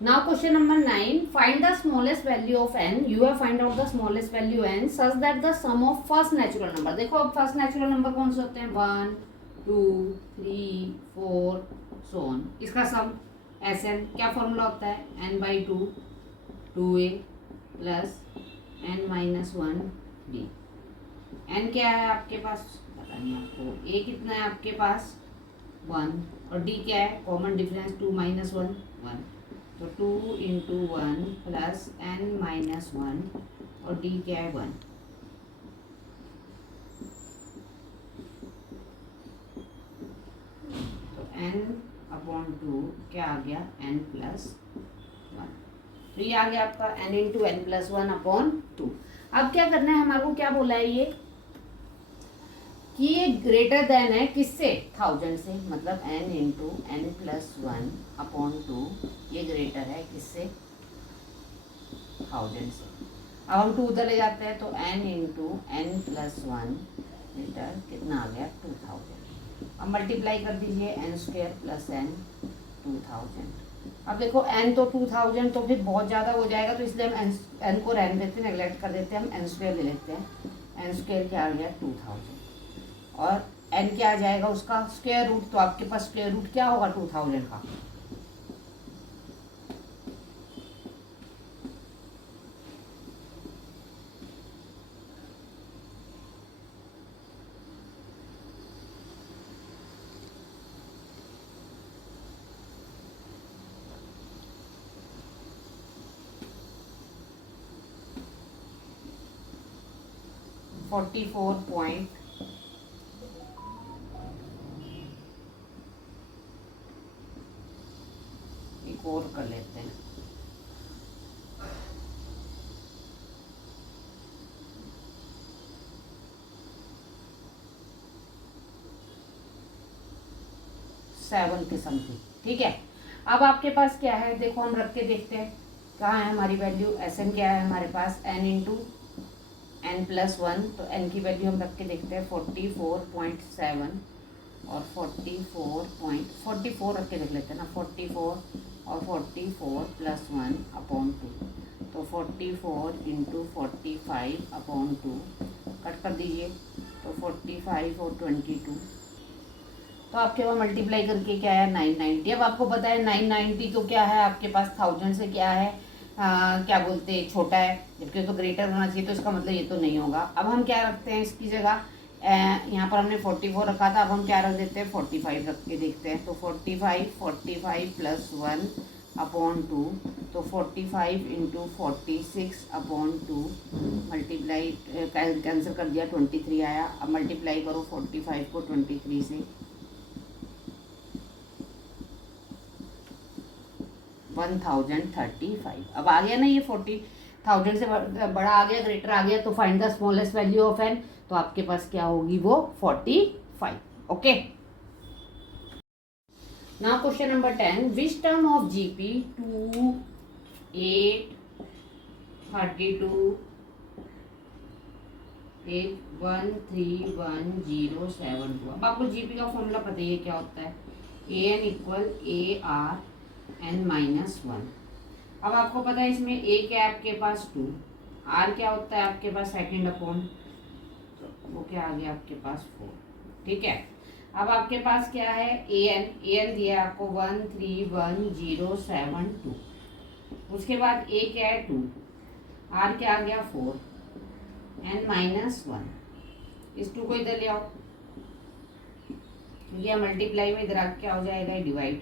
Now question number 9. Find the smallest value of n. You have find out the smallest value n such that the sum of first natural number. देखो अब first natural number कौन से होते हैं, 1 2 3 4 so on. इसका सम S N क्या formula होता है, n by two 2a plus n minus 1b. n क्या है आपके पास, पता नहीं आपको. a कितना है आपके पास 1 और d क्या है, कॉमन डिफरेंस 2 माइनस 1 1. तो 2 इंटू 1 प्लस n माइनस 1 और d क्या है 1. तो n अपॉन 2 क्या आ गया, n प्लस 1. तो ये आ गया आपका n into n plus 1 upon 2. अब क्या करना है हमारे को, क्या बोला है ये कि ये ग्रेटर देन है किससे, 1000 से. मतलब n into n plus 1 upon 2 ये ग्रेटर है किससे, 1000 से. अब हम 2 उधर ले जाते हैं तो n into n plus 1 metre कितना आ गया 2000. अब मल्टीप्लाई कर दीजिए n स्क्वायर प्लस n 2000. अब देखो n तो 2000 तो फिर बहुत ज़्यादा हो जाएगा, तो इसलिए हम n को रहने देते हैं, नेगलेक्ट कर देते हैं, हम n स्क्वायर ले लेते हैं. n स्क्वायर क्या आ गया 2000 और n क्या आ जाएगा उसका स्क्वायर रूट. तो आपके पास स्क्वायर रूट क्या होगा 2000 का, 44 एक और कर लेते हैं. सेवन के समथिंग. ठीक है. अब आपके पास क्या है, देखो हम रख के देखते हैं कहाँ है हमारी वैल्यू. एस एन क्या है हमारे पास, एन इंटू एन प्लस 1. तो एन की वैल्यू हम रख के देखते हैं 44.7 और 44 रख के देख लेते हैं ना. 44 और 44 प्लस 1 अपॉन 2. तो 44 इंटू 45 अपॉन 2 कट कर दीजिए. तो 45 और 22 तो आपके पास मल्टीप्लाई करके क्या है 990. अब आपको पता है 990 तो क्या है आपके पास 1000 से क्या है, क्या बोलते हैं छोटा है, जबकि तो ग्रेटर होना चाहिए. तो इसका मतलब ये तो नहीं होगा. अब हम क्या रखते हैं इसकी जगह, यहाँ पर हमने 44 रखा था, अब हम क्या रख देते हैं 45 रख के देखते हैं. तो 45 प्लस 1 अपॉन 2. तो 45 इंटू 46 अपॉन 2 मल्टीप्लाई कैंसिल कर दिया 23 आया. अब मल्टीप्लाई करो 45 को 23 से, 1035. अब आ गया ना ये 40,000 से बड़ा आ गया, ग्रेटर आ गया. तो find the smallest value of n. तो आपके पास क्या होगी वो 45. Okay. Now question number 10. Which term of GP 2 8 32 13107 अब आपको जीपी का फॉर्मूला पता ही है क्या होता है, a n equal a r n minus 1. अब आपको पता है इसमें ए क्या है आपके पास 2, आर क्या होता है आपके पास सेकेंड अपॉन, तो वो क्या आ गया आपके पास 4. ठीक है. अब आपके पास क्या है ए एन दिया है आपको 13107 उसके बाद ए क्या है 2, आर क्या आ गया 4 एन माइनस 1. इस 2 को इधर ले आओ, ये मल्टीप्लाई में इधर क्या हो जाएगा डिवाइड.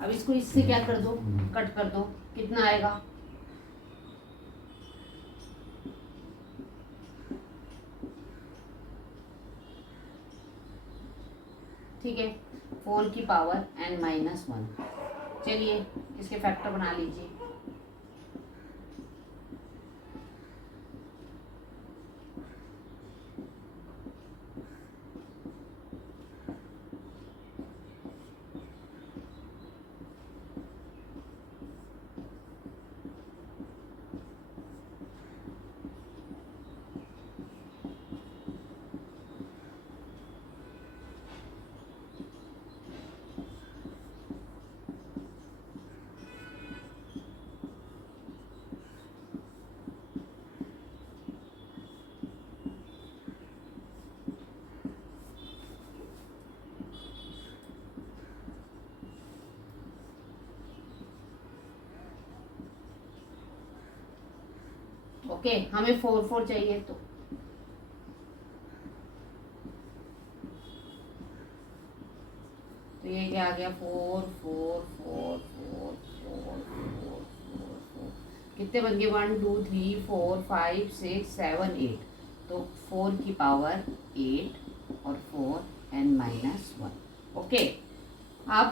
अब इसको इससे क्या कर दो, कट कर दो, कितना आएगा, ठीक है 4 की पावर n माइनस 1. चलिए इसके फैक्टर बना लीजिए. ओके, हमें 4 4 चाहिए तो ये क्या आ गया 4 4 4 4 4 4 4 कितने बन गए 1 2 3 4 5 6 7 8 तो 4 की पावर 8 और 4 n माइनस 1। ओके, अब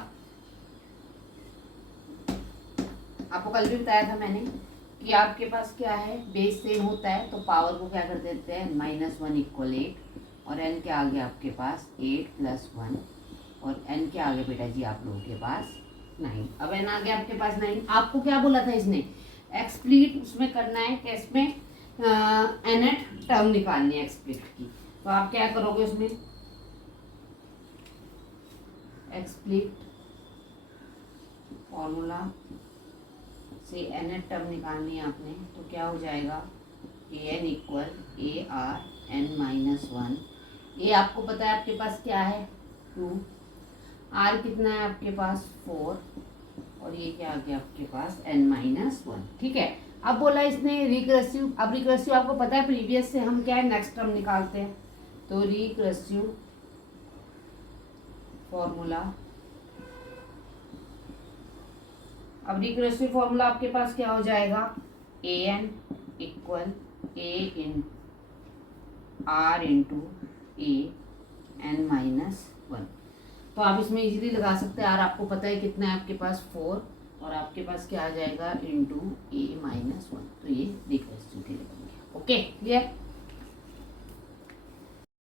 आपको कल भी बताया था मैंने कि आपके पास क्या है, बेस सेम होता है तो पावर को क्या कर देते हैं -1 इक्वल 8 और n के आगे आपके पास 8 + 1 और n के आगे बेटा जी आप लोगों के पास 9। अब n आगे आपके पास 9। आपको क्या बोला था इसने, एक्सप्लिट उसमें करना है, कैस में nth टर्म निकालनी है एक्सप्लिट की। तो आप क्या करोगे उसमें, एक्सप्लिट फॉर्मूला से nth टर्म निकालनी है आपने, तो क्या हो जाएगा an इक्वल ARn-1। ये आपको पता है आपके पास क्या है 2, r कितना है आपके पास 4 और ये क्या आ गया आपके पास n-1। ठीक है, अब बोला इसने रिकर्सिव। अब रिकर्सिव आपको पता है प्रीवियस से हम क्या है नेक्स्ट टर्म निकालते हैं, तो रिकर्सिव फॉर्मूला। अब रिकर्सिव फॉर्मूला आपके पास क्या हो जाएगा an equal r into an-1। तो आप इसमें इजीली लगा सकते हैं, r आपको पता है कितना है आपके पास 4 और आपके पास क्या आ जाएगा इंटू a-1। तो ये रिकर्सिव के लिए बन गया। Okay, clear.